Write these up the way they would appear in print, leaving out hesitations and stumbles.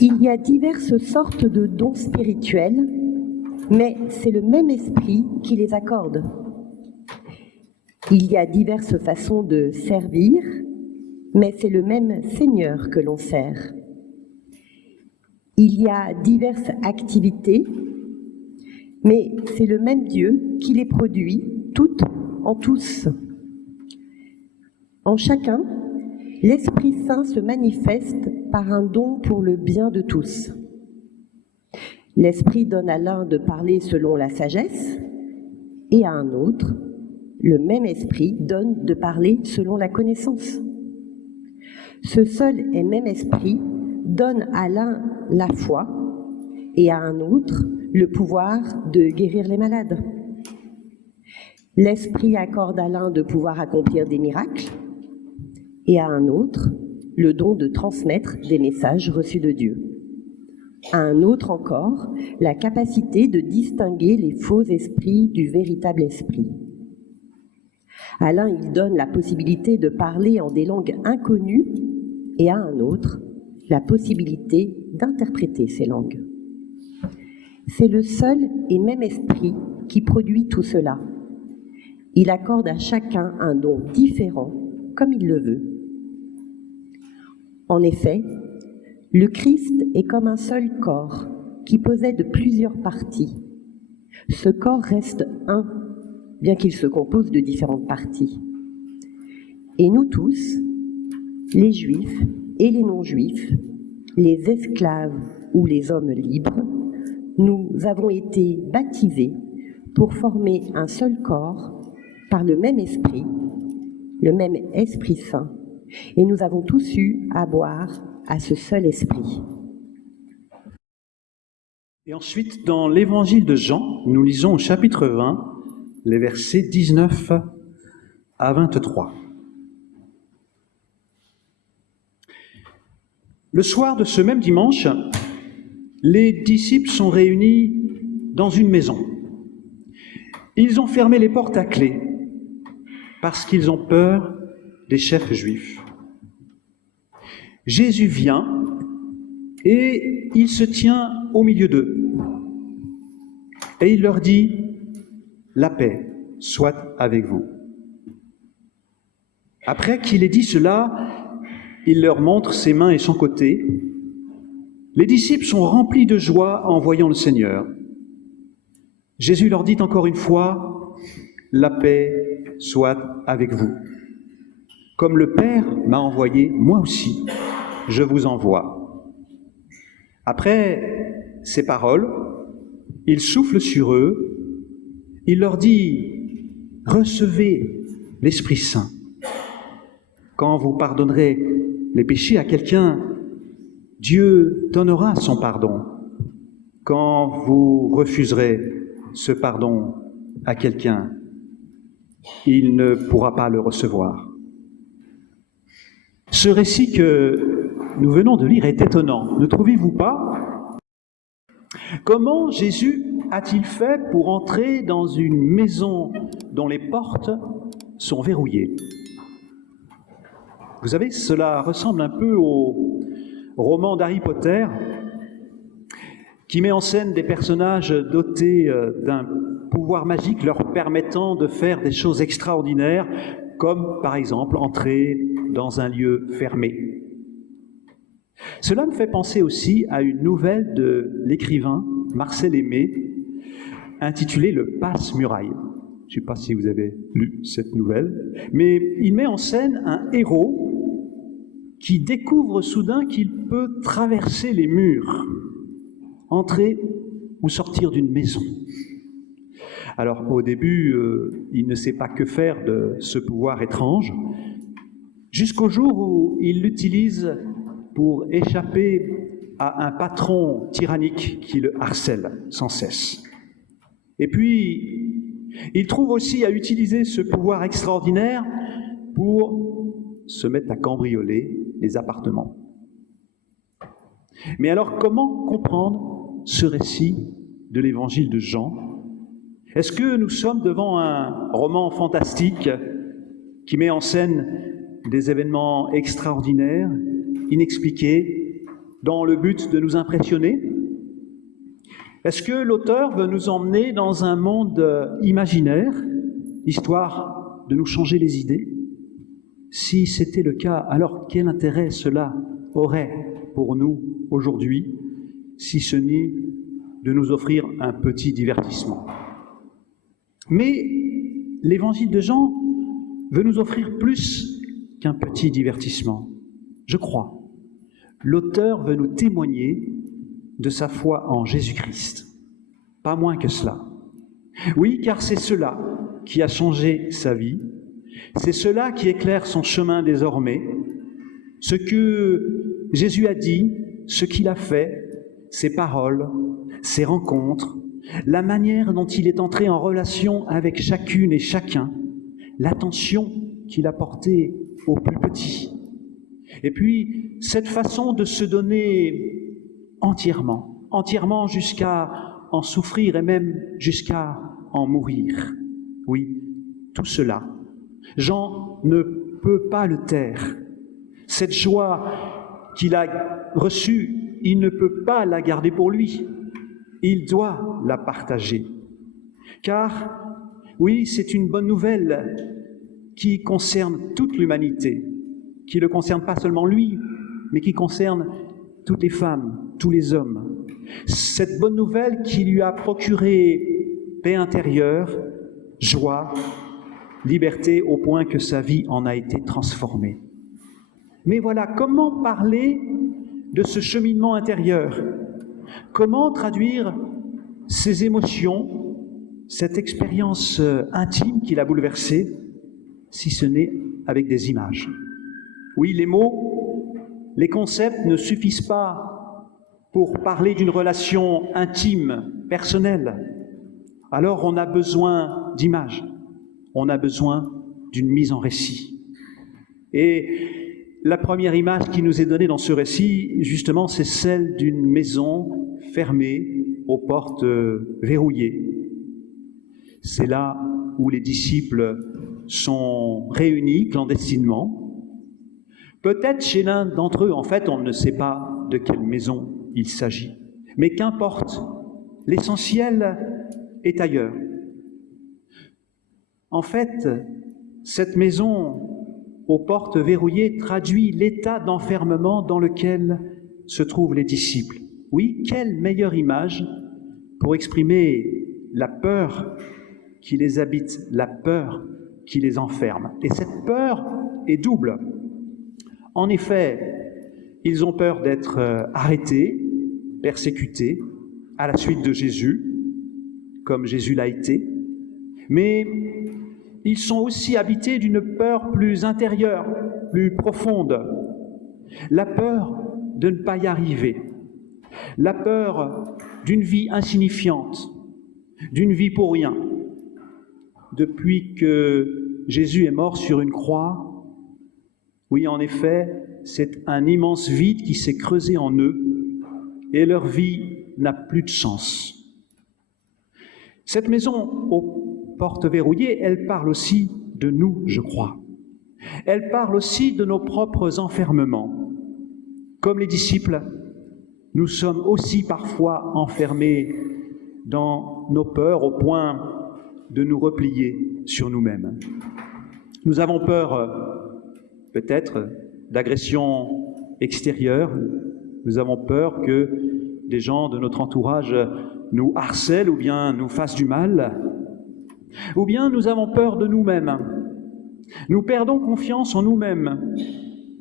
Il y a diverses sortes de dons spirituels, mais c'est le même esprit qui les accorde. Il y a diverses façons de servir, mais c'est le même Seigneur que l'on sert. Il y a diverses activités, mais c'est le même Dieu qui les produit toutes en tous. En chacun, l'Esprit Saint se manifeste par un don pour le bien de tous. L'Esprit donne à l'un de parler selon la sagesse, et à un autre, le même Esprit donne de parler selon la connaissance. Ce seul et même Esprit donne à l'un la foi, et à un autre le pouvoir de guérir les malades. L'Esprit accorde à l'un de pouvoir accomplir des miracles, et à un autre le don de transmettre des messages reçus de Dieu. À un autre encore, la capacité de distinguer les faux esprits du véritable esprit. À l'un, il donne la possibilité de parler en des langues inconnues, et à un autre, la possibilité d'interpréter ces langues. C'est le seul et même esprit qui produit tout cela. Il accorde à chacun un don différent, comme il le veut. En effet, le Christ est comme un seul corps qui possède plusieurs parties. Ce corps reste un, bien qu'il se compose de différentes parties. Et nous tous, les Juifs et les non-Juifs, les esclaves ou les hommes libres, nous avons été baptisés pour former un seul corps par le même Esprit Saint, et nous avons tous eu à boire à ce seul Esprit. Et ensuite, dans l'Évangile de Jean, nous lisons au chapitre 20, les versets 19 à 23. Le soir de ce même dimanche, les disciples sont réunis dans une maison. Ils ont fermé les portes à clé parce qu'ils ont peur des chefs juifs. Jésus vient et il se tient au milieu d'eux. Et il leur dit « La paix soit avec vous ». Après qu'il ait dit cela, il leur montre ses mains et son côté. Les disciples sont remplis de joie en voyant le Seigneur. Jésus leur dit encore une fois « La paix soit avec vous ». Comme le Père m'a envoyé, moi aussi, je vous envoie. Après ces paroles, il souffle sur eux, il leur dit « Recevez l'Esprit Saint. Quand vous pardonnerez les péchés à quelqu'un, Dieu donnera son pardon. Quand vous refuserez ce pardon à quelqu'un, il ne pourra pas le recevoir. » Ce récit que nous venons de lire est étonnant, ne trouvez-vous pas? Comment Jésus a-t-il fait pour entrer dans une maison dont les portes sont verrouillées? Vous savez, cela ressemble un peu au roman d'Harry Potter qui met en scène des personnages dotés d'un pouvoir magique leur permettant de faire des choses extraordinaires, comme par exemple entrer dans un lieu fermé. Cela me fait penser aussi à une nouvelle de l'écrivain Marcel Aimé, intitulée « Le Passe-Muraille ». Je ne sais pas si vous avez lu cette nouvelle, mais il met en scène un héros qui découvre soudain qu'il peut traverser les murs, entrer ou sortir d'une maison. Alors au début, il ne sait pas que faire de ce pouvoir étrange, jusqu'au jour où il l'utilise pour échapper à un patron tyrannique qui le harcèle sans cesse. Et puis, il trouve aussi à utiliser ce pouvoir extraordinaire pour se mettre à cambrioler les appartements. Mais alors, comment comprendre ce récit de l'Évangile de Jean? Est-ce que nous sommes devant un roman fantastique qui met en scène des événements extraordinaires, inexpliqués, dans le but de nous impressionner? Est-ce que l'auteur veut nous emmener dans un monde imaginaire, histoire de nous changer les idées? Si c'était le cas, alors quel intérêt cela aurait pour nous aujourd'hui, si ce n'est de nous offrir un petit divertissement? Mais l'évangile de Jean veut nous offrir plus qu'un petit divertissement, je crois. L'auteur veut nous témoigner de sa foi en Jésus-Christ, pas moins que cela. Oui, car c'est cela qui a changé sa vie, c'est cela qui éclaire son chemin désormais, ce que Jésus a dit, ce qu'il a fait, ses paroles, ses rencontres, la manière dont il est entré en relation avec chacune et chacun, l'attention qu'il a portée aux plus petits. Et puis, cette façon de se donner entièrement jusqu'à en souffrir et même jusqu'à en mourir. Oui, tout cela, Jean ne peut pas le taire. Cette joie qu'il a reçue, il ne peut pas la garder pour lui. Il doit la partager. Car, oui, c'est une bonne nouvelle qui concerne toute l'humanité, qui ne concerne pas seulement lui, mais qui concerne toutes les femmes, tous les hommes. Cette bonne nouvelle qui lui a procuré paix intérieure, joie, liberté, au point que sa vie en a été transformée. Mais voilà, comment parler de ce cheminement intérieur? Comment traduire ces émotions, cette expérience intime qui l'a bouleversé, si ce n'est avec des images? Oui, les mots, les concepts ne suffisent pas pour parler d'une relation intime, personnelle. Alors on a besoin d'images, on a besoin d'une mise en récit. Et la première image qui nous est donnée dans ce récit, justement, c'est celle d'une maison fermée, aux portes verrouillées. C'est là où les disciples sont réunis clandestinement. Peut-être chez l'un d'entre eux, en fait, on ne sait pas de quelle maison il s'agit. Mais qu'importe, l'essentiel est ailleurs. En fait, cette maison aux portes verrouillées traduit l'état d'enfermement dans lequel se trouvent les disciples. Oui, quelle meilleure image pour exprimer la peur qui les habite, la peur qui les enferme. Et cette peur est double. En effet, ils ont peur d'être arrêtés, persécutés, à la suite de Jésus, comme Jésus l'a été, mais ils sont aussi habités d'une peur plus intérieure, plus profonde, la peur de ne pas y arriver, la peur d'une vie insignifiante, d'une vie pour rien. Depuis que Jésus est mort sur une croix, oui, en effet, c'est un immense vide qui s'est creusé en eux et leur vie n'a plus de sens. Cette maison aux portes verrouillées, elle parle aussi de nous, je crois. Elle parle aussi de nos propres enfermements. Comme les disciples, nous sommes aussi parfois enfermés dans nos peurs au point de nous replier sur nous-mêmes. Nous avons peur, peut-être, d'agressions extérieures. Nous avons peur que des gens de notre entourage nous harcèlent ou bien nous fassent du mal. Ou bien nous avons peur de nous-mêmes. Nous perdons confiance en nous-mêmes.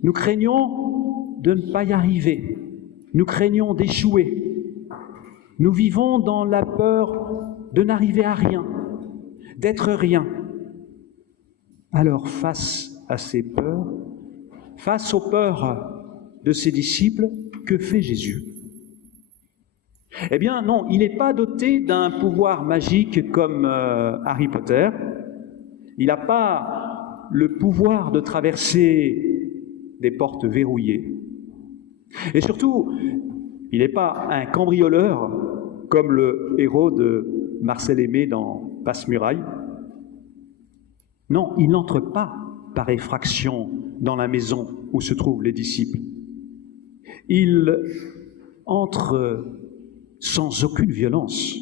Nous craignons de ne pas y arriver. Nous craignons d'échouer. Nous vivons dans la peur de n'arriver à rien, d'être rien. Alors, face à ces peurs, face aux peurs de ses disciples, que fait Jésus? Eh bien, non, il n'est pas doté d'un pouvoir magique comme Harry Potter. Il n'a pas le pouvoir de traverser des portes verrouillées. Et surtout, il n'est pas un cambrioleur comme le héros de Marcel Aimé dans Passe-Muraille. Non, il n'entre pas par effraction dans la maison où se trouvent les disciples. il entre sans aucune violence.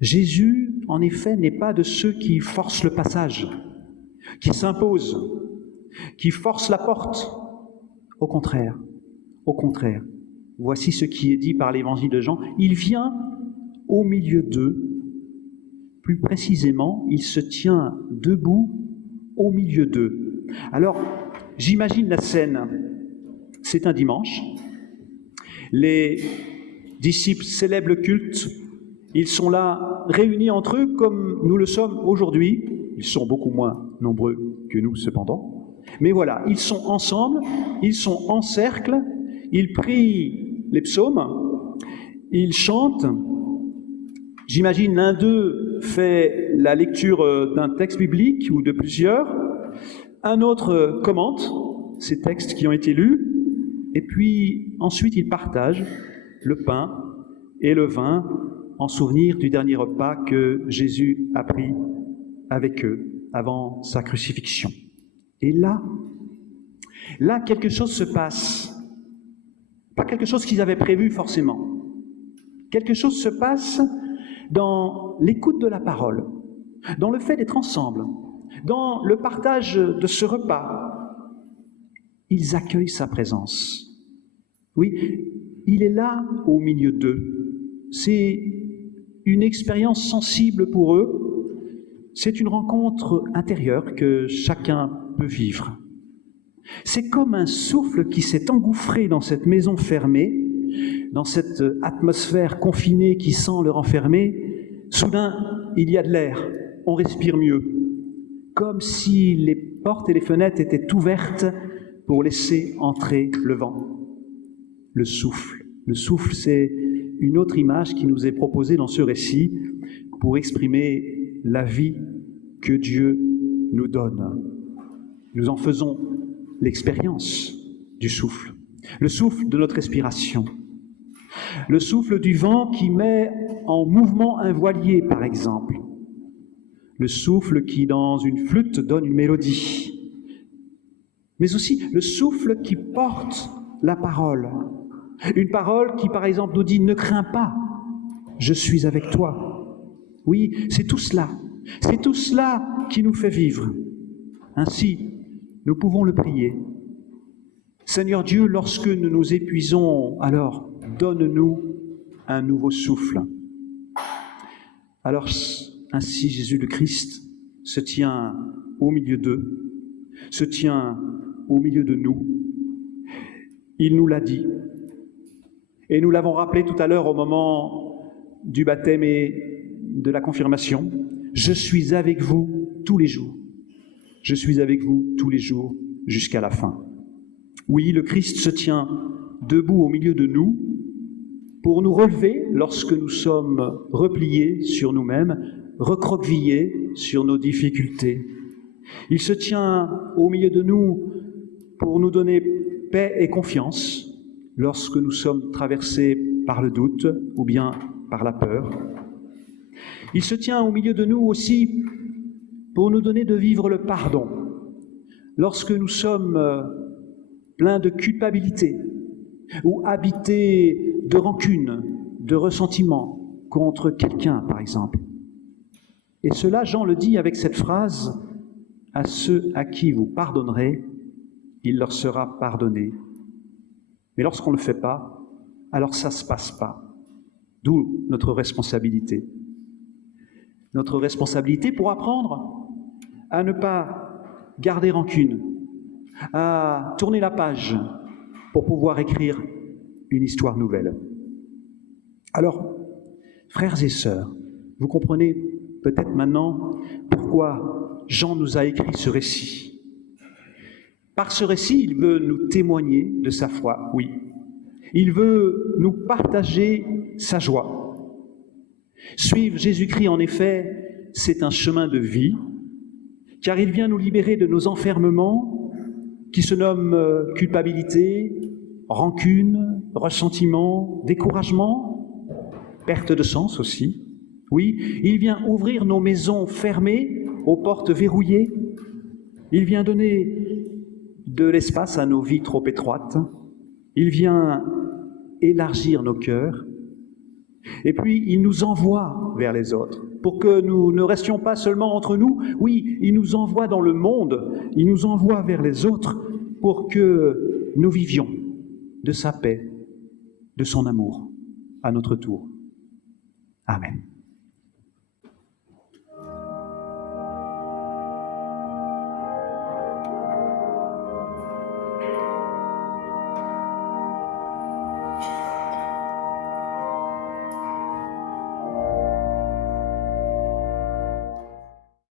Jésus, en effet, n'est pas de ceux qui forcent le passage, qui s'imposent, qui forcent la porte. Au contraire, voici ce qui est dit par l'évangile de Jean. Il vient au milieu d'eux. Plus précisément, il se tient debout au milieu d'eux. Alors, j'imagine la scène. C'est un dimanche. Les disciples célèbrent le culte. Ils sont là, réunis entre eux comme nous le sommes aujourd'hui. Ils sont beaucoup moins nombreux que nous, cependant. Mais voilà, ils sont ensemble, ils sont en cercle, ils prient les psaumes, ils chantent. J'imagine l'un d'eux fait la lecture d'un texte biblique ou de plusieurs. Un autre commente ces textes qui ont été lus. Et puis, ensuite, ils partagent le pain et le vin en souvenir du dernier repas que Jésus a pris avec eux avant sa crucifixion. Et là, quelque chose se passe. Pas quelque chose qu'ils avaient prévu forcément. Quelque chose se passe dans l'écoute de la parole, dans le fait d'être ensemble, dans le partage de ce repas. Ils accueillent sa présence. Oui, il est là au milieu d'eux. C'est une expérience sensible pour eux. C'est une rencontre intérieure que chacun peut vivre. C'est comme un souffle qui s'est engouffré dans cette maison fermée, dans cette atmosphère confinée qui semble renfermer. Soudain, il y a de l'air, on respire mieux, comme si les portes et les fenêtres étaient ouvertes pour laisser entrer le vent. Le souffle. Le souffle, c'est une autre image qui nous est proposée dans ce récit pour exprimer la vie que Dieu nous donne. Nous en faisons l'expérience du souffle. Le souffle de notre respiration. Le souffle du vent qui met en mouvement un voilier, par exemple. Le souffle qui, dans une flûte, donne une mélodie. Mais aussi le souffle qui porte la parole. Une parole qui, par exemple, nous dit « Ne crains pas, je suis avec toi ». Oui, c'est tout cela. C'est tout cela qui nous fait vivre. Ainsi, nous pouvons le prier. Seigneur Dieu, lorsque nous nous épuisons, alors donne-nous un nouveau souffle. Alors, ainsi Jésus le Christ se tient au milieu d'eux, se tient au milieu de nous. Il nous l'a dit. Et nous l'avons rappelé tout à l'heure au moment du baptême et de la confirmation. Je suis avec vous tous les jours. Je suis avec vous tous les jours jusqu'à la fin. Oui, le Christ se tient debout au milieu de nous pour nous relever lorsque nous sommes repliés sur nous-mêmes, recroquevillés sur nos difficultés. Il se tient au milieu de nous pour nous donner paix et confiance lorsque nous sommes traversés par le doute ou bien par la peur. Il se tient au milieu de nous aussi pour nous donner de vivre le pardon lorsque nous sommes pleins de culpabilité ou habités de rancune, de ressentiment contre quelqu'un, par exemple. Et cela, Jean le dit avec cette phrase « À ceux à qui vous pardonnerez, il leur sera pardonné. » Mais lorsqu'on ne le fait pas, alors ça ne se passe pas. D'où notre responsabilité. Notre responsabilité pour apprendre à ne pas garder rancune, à tourner la page pour pouvoir écrire une histoire nouvelle. Alors, frères et sœurs, vous comprenez peut-être maintenant pourquoi Jean nous a écrit ce récit. Par ce récit, il veut nous témoigner de sa foi, oui. Il veut nous partager sa joie. Suivre Jésus-Christ, en effet, c'est un chemin de vie, car il vient nous libérer de nos enfermements qui se nomment culpabilité, rancune, ressentiment, découragement, perte de sens aussi. Oui, il vient ouvrir nos maisons fermées, aux portes verrouillées. Il vient donner de l'espace à nos vies trop étroites. Il vient élargir nos cœurs, et puis il nous envoie vers les autres, pour que nous ne restions pas seulement entre nous. Oui, il nous envoie dans le monde, il nous envoie vers les autres, pour que nous vivions de sa paix, de son amour, à notre tour. Amen.